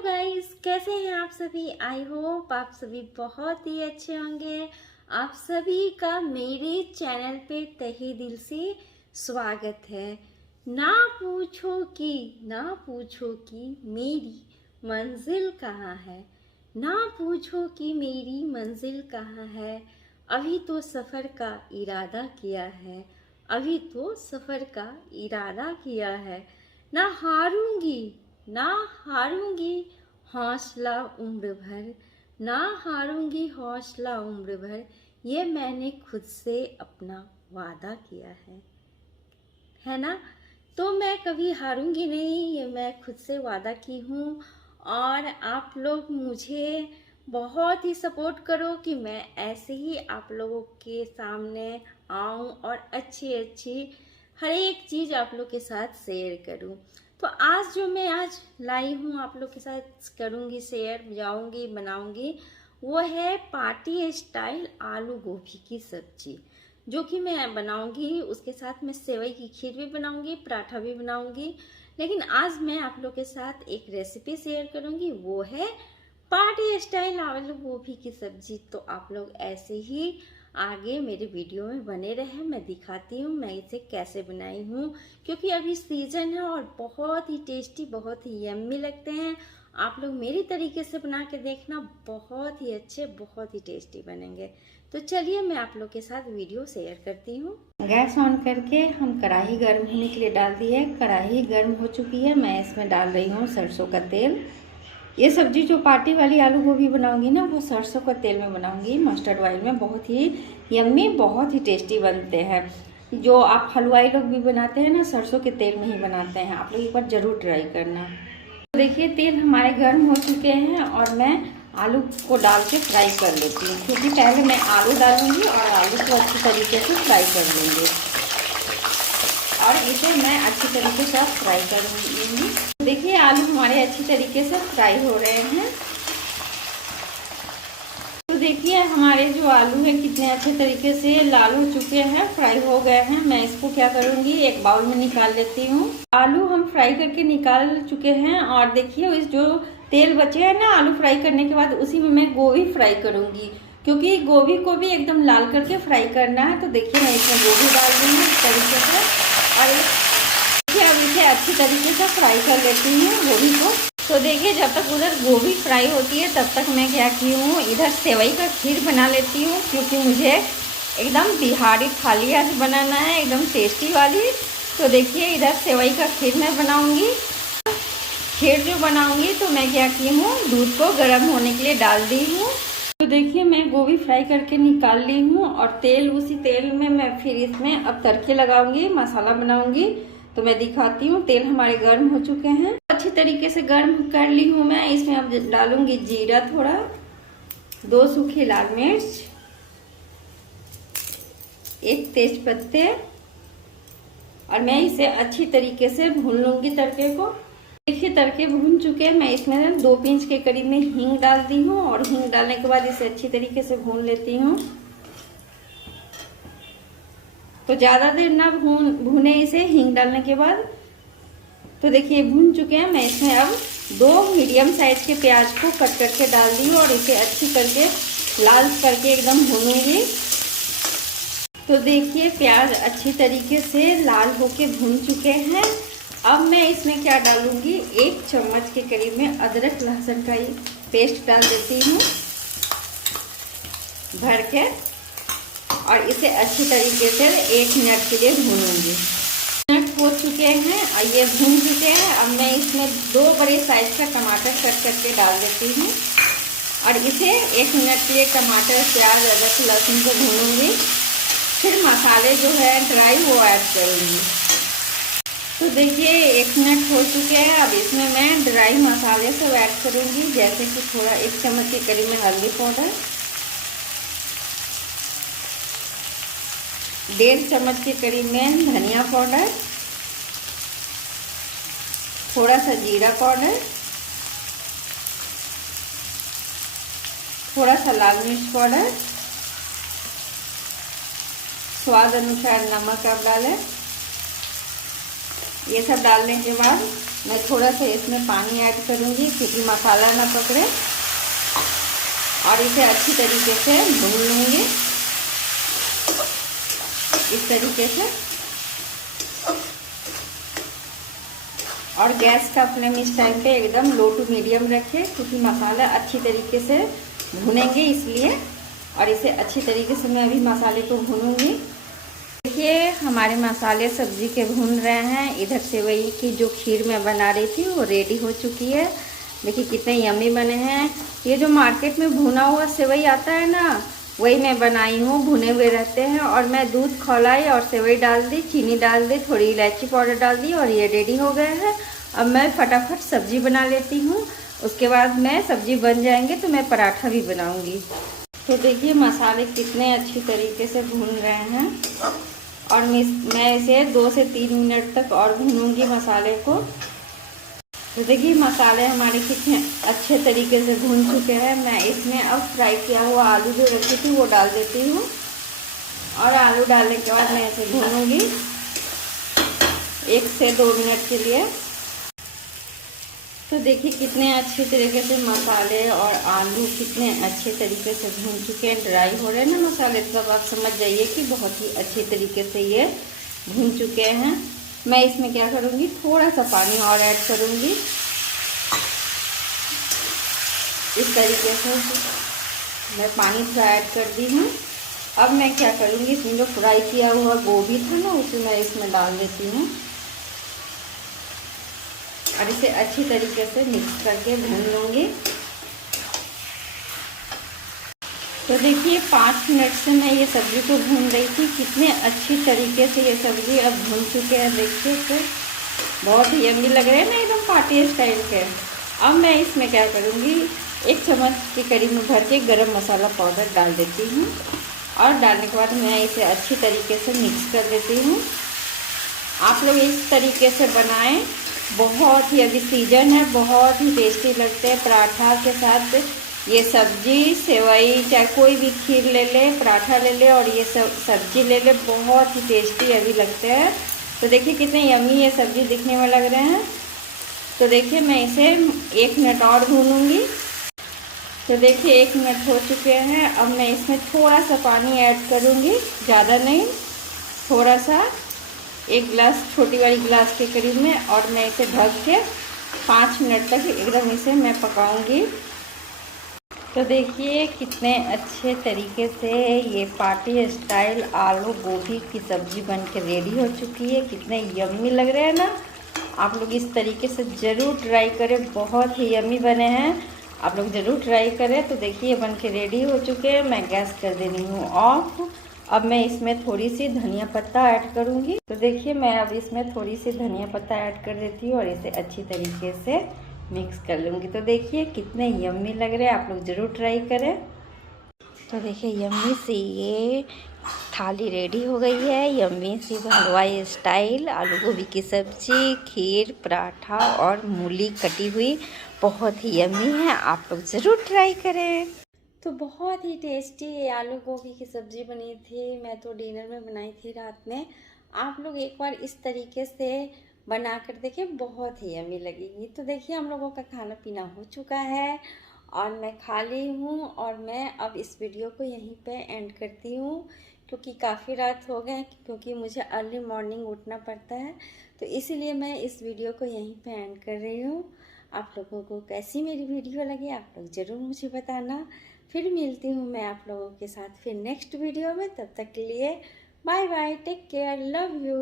Guys, कैसे हैं आप सभी। आई होप आप सभी बहुत ही अच्छे होंगे। आप सभी का मेरे चैनल पे तहे दिल से स्वागत है। ना पूछो कि मेरी मंजिल कहाँ है। ना पूछो कि मेरी मंजिल कहाँ है। अभी तो सफ़र का इरादा किया है। अभी तो सफ़र का इरादा किया है। ना हारूंगी ना हारूंगी हौसला उम्र भर। ना हारूंगी हौसला उम्र भर। ये मैंने खुद से अपना वादा किया है ना। तो मैं कभी हारूंगी नहीं, ये मैं खुद से वादा की हूँ। और आप लोग मुझे बहुत ही सपोर्ट करो कि मैं ऐसे ही आप लोगों के सामने आऊँ और अच्छी अच्छी हर एक चीज़ आप लोग के साथ शेयर करूँ। तो आज जो मैं आज लाई हूँ आप लोग के साथ करूँगी शेयर, जाऊँगी बनाऊँगी, वो है पार्टी स्टाइल आलू गोभी की सब्जी, जो कि मैं बनाऊँगी। उसके साथ मैं सेवई की खीर भी बनाऊँगी, पराठा भी बनाऊँगी। लेकिन आज मैं आप लोग के साथ एक रेसिपी शेयर करूँगी, वो है पार्टी स्टाइल आलू गोभी की सब्जी। तो आप लोग ऐसे ही आगे मेरे वीडियो में बने रहे। मैं दिखाती हूँ मैं इसे कैसे बनाई हूँ, क्योंकि अभी सीजन है और बहुत ही टेस्टी, बहुत ही यम्मी लगते हैं। आप लोग मेरी तरीके से बना के देखना, बहुत ही अच्छे, बहुत ही टेस्टी बनेंगे। तो चलिए मैं आप लोग के साथ वीडियो शेयर करती हूँ। गैस ऑन करके हम कढ़ाई गर्म होने के लिए डाल दिए। कढ़ाई गर्म हो चुकी है, मैं इसमें डाल रही हूँ सरसों का तेल। ये सब्जी जो पार्टी वाली आलू गोभी बनाऊंगी ना, वो सरसों का तेल में बनाऊंगी, मस्टर्ड ऑयल में। बहुत ही यम्मी, बहुत ही टेस्टी बनते हैं। जो आप हलवाई लोग भी बनाते हैं ना, सरसों के तेल में ही बनाते हैं। आप लोग एक बार जरूर ट्राई करना। तो देखिए तेल हमारे गर्म हो चुके हैं और मैं आलू को डाल के फ्राई कर लेती हूँ, क्योंकि पहले मैं आलू डालूंगी और आलू को अच्छी तरीके से फ्राई कर लूँगी और इसे मैं अच्छी तरीके से फ्राई कर लूँगी। देखिए आलू हमारे अच्छी तरीके से फ्राई हो रहे हैं। तो देखिए हमारे जो आलू है कितने अच्छे तरीके से लाल हो चुके हैं, फ्राई हो गए हैं। मैं इसको क्या करूँगी, एक बाउल में निकाल लेती हूँ। आलू हम फ्राई करके निकाल चुके हैं और देखिए इस जो तेल बचे हैं ना आलू फ्राई करने के बाद, उसी में मैं गोभी फ्राई करूँगी, क्योंकि गोभी को भी एकदम लाल करके फ्राई करना है। तो देखिए मैं इसमें गोभी डाल दूँगी इस तरीके से और अब इसे अच्छी तरीके से फ्राई कर लेती हूँ गोभी को। तो देखिए जब तक उधर गोभी फ्राई होती है तब तक मैं क्या की हूँ, इधर सेवई का खीर बना लेती हूँ, क्योंकि मुझे एकदम बिहारी थाली आज बनाना है, एकदम टेस्टी वाली। तो देखिए इधर सेवई का खीर मैं बनाऊँगी। खीर जो बनाऊँगी तो मैं क्या की हूँ, दूध को गर्म होने के लिए डाल दी हूँ। तो देखिए मैं गोभी फ्राई करके निकाल ली हूँ और तेल, उसी तेल में मैं फिर इसमें अब तड़के लगाऊंगी, मसाला बनाऊंगी। तो मैं दिखाती हूँ। तेल हमारे गर्म हो चुके हैं, अच्छी तरीके से गर्म कर ली हूँ मैं। इसमें अब डालूंगी जीरा थोड़ा, 2 सूखी लाल मिर्च, 1 तेज पत्ते, और मैं इसे अच्छी तरीके से भून लूंगी तड़के को। देखिए तड़के भून चुके हैं। मैं इसमें 2 पिंच के करीब में हींग डाल दी हूँ और हींग डालने के बाद इसे अच्छी तरीके से भून लेती हूँ। तो ज़्यादा देर ना भूने इसे हींग डालने के बाद। तो देखिए भून चुके हैं। मैं इसमें अब 2 मीडियम साइज के प्याज को कट करके डाल दी हूँ और इसे अच्छी करके लाल करके एकदम भूनूंगी। तो देखिए प्याज अच्छी तरीके से लाल होके भून चुके हैं। अब मैं इसमें क्या डालूंगी, 1 चम्मच के करीब में अदरक लहसुन का पेस्ट डाल देती हूँ भर के, और इसे अच्छी तरीके से 1 मिनट के लिए भूनूंगी। मिनट हो चुके हैं और ये भून चुके हैं। अब मैं इसमें 2 बड़े साइज का टमाटर कट करके डाल देती हूँ और इसे 1 मिनट के लिए टमाटर, प्याज, अदरक, लहसुन को भूनूंगी। फिर मसाले जो है ड्राई वो ऐड करूँगी। तो देखिए 1 मिनट हो चुके हैं। अब इसमें मैं ड्राई मसाले सब ऐड करूँगी, जैसे कि थोड़ा 1 चम्मच के करीब में हल्दी पाउडर, 1.5 चम्मच के करीब में धनिया पाउडर, थोड़ा सा जीरा पाउडर, थोड़ा सा लाल मिर्च पाउडर, स्वाद अनुसार नमक आप डालें। ये सब डालने के बाद मैं थोड़ा सा इसमें पानी ऐड करूँगी क्योंकि मसाला ना पकड़े, और इसे अच्छी तरीके से भून लूँगी इस तरीके से। और गैस का फ्लेम इस टाइम पे एकदम लो टू मीडियम रखें क्योंकि मसाला अच्छी तरीके से भुनेंगे इसलिए। और इसे अच्छी तरीके से मैं अभी मसाले को भूनूंगी। देखिए हमारे मसाले सब्जी के भून रहे हैं। इधर सेवई की जो खीर मैं बना रही थी वो रेडी हो चुकी है। देखिए कितने यम्मी बने हैं। ये जो मार्केट में भुना हुआ सेवई आता है ना, वही मैं बनाई हूँ, भुने हुए रहते हैं। और मैं दूध खौलाई और सेवई डाल दी, चीनी डाल दी, थोड़ी इलायची पाउडर डाल दी और ये रेडी हो गए हैं। अब मैं फटाफट सब्जी बना लेती हूँ, उसके बाद मैं सब्जी बन जाएंगे तो मैं पराठा भी बनाऊँगी। तो देखिए मसाले कितने अच्छी तरीके से भून रहे हैं और मैं इसे 2 से 3 मिनट तक और भूनूंगी मसाले को। तो देखिए मसाले हमारे कितने अच्छे तरीके से भून चुके हैं। मैं इसमें अब फ्राई किया हुआ आलू जो रखी थी वो डाल देती हूँ और आलू डालने के बाद मैं इसे भूनूंगी 1 से 2 मिनट के लिए। तो देखिए कितने अच्छे तरीके से मसाले और आलू कितने अच्छे तरीके से भून चुके हैं, ड्राई हो रहे हैं ना मसाले, तब आप समझ जाइए कि बहुत ही अच्छे तरीके से ये भून चुके हैं। मैं इसमें क्या करूँगी, थोड़ा सा पानी और ऐड करूँगी इस तरीके से। मैं पानी थोड़ा ऐड कर दी हूँ। अब मैं क्या करूँगी, इसमें जो फ्राई किया हुआ गोभी था ना उसे मैं इसमें डाल देती हूँ और इसे अच्छी तरीके से मिक्स करके भून लूँगी। तो देखिए 5 मिनट से मैं ये सब्ज़ी को भून रही थी, कितने अच्छी तरीके से ये सब्ज़ी अब भून चुके हैं। देखिए तो बहुत ही यम्मी लग रहे हैं ना, एकदम पार्टी स्टाइल के। अब मैं इसमें क्या करूँगी, 1 चम्मच के करीब में भर के गरम मसाला पाउडर डाल देती हूँ और डालने के बाद मैं इसे अच्छी तरीके से मिक्स कर देती हूँ। आप लोग इस तरीके से बनाएं, बहुत ही, अभी सीजन है, बहुत ही टेस्टी लगते हैं पराठा के साथ। ये सब्जी सेवई चाहे कोई भी खीर ले ले, पराठा ले ले और ये सब्जी ले ले, बहुत ही टेस्टी अभी लगते हैं। तो देखिए कितने यम्मी ये सब्जी दिखने में लग रहे हैं। तो देखिए मैं इसे 1 मिनट और भूनूंगी। तो देखिए 1 मिनट हो चुके हैं। अब मैं इसमें थोड़ा सा पानी ऐड करूँगी, ज़्यादा नहीं, थोड़ा सा, 1 गिलास, छोटी वाली गिलास के करीब में। और मैं इसे ढक के 5 मिनट तक एकदम इसे मैं पकाऊंगी। तो देखिए कितने अच्छे तरीके से ये पार्टी स्टाइल आलू गोभी की सब्ज़ी बन के रेडी हो चुकी है। कितने यम्मी लग रहे हैं ना। आप लोग इस तरीके से ज़रूर ट्राई करें, बहुत ही यम्मी बने हैं। आप लोग ज़रूर ट्राई करें। तो देखिए बन के रेडी हो चुके हैं। मैं गैस कर दे रही हूँ ऑफ। अब मैं इसमें थोड़ी सी धनिया पत्ता ऐड करूँगी। तो देखिए मैं अब इसमें थोड़ी सी धनिया पत्ता ऐड कर देती हूँ और इसे अच्छी तरीके से मिक्स कर लूँगी। तो देखिए कितने यम्मी लग रहे हैं, आप लोग ज़रूर ट्राई करें। तो देखिए यम्मी सी ये थाली रेडी हो गई है। यम्मी सी हलवाई स्टाइल आलू गोभी की सब्ज़ी, खीर, पराठा और मूली कटी हुई, बहुत ही यम्मी है। आप लोग ज़रूर ट्राई करें। तो बहुत ही टेस्टी आलू गोभी की सब्ज़ी बनी थी। मैं तो डिनर में बनाई थी रात में। आप लोग एक बार इस तरीके से बना कर देखिए, बहुत ही यम्मी लगेगी। तो देखिए हम लोगों का खाना पीना हो चुका है और मैं खा ली हूँ। और मैं अब इस वीडियो को यहीं पे एंड करती हूँ क्योंकि काफ़ी रात हो गए, क्योंकि मुझे अर्ली मॉर्निंग उठना पड़ता है। तो इसीलिए मैं इस वीडियो को यहीं पे एंड कर रही हूँ। आप लोगों को कैसी मेरी वीडियो लगी आप लोग ज़रूर मुझे बताना। फिर मिलती हूँ मैं आप लोगों के साथ फिर नेक्स्ट वीडियो में। तब तक के लिए bye bye, take care, love you.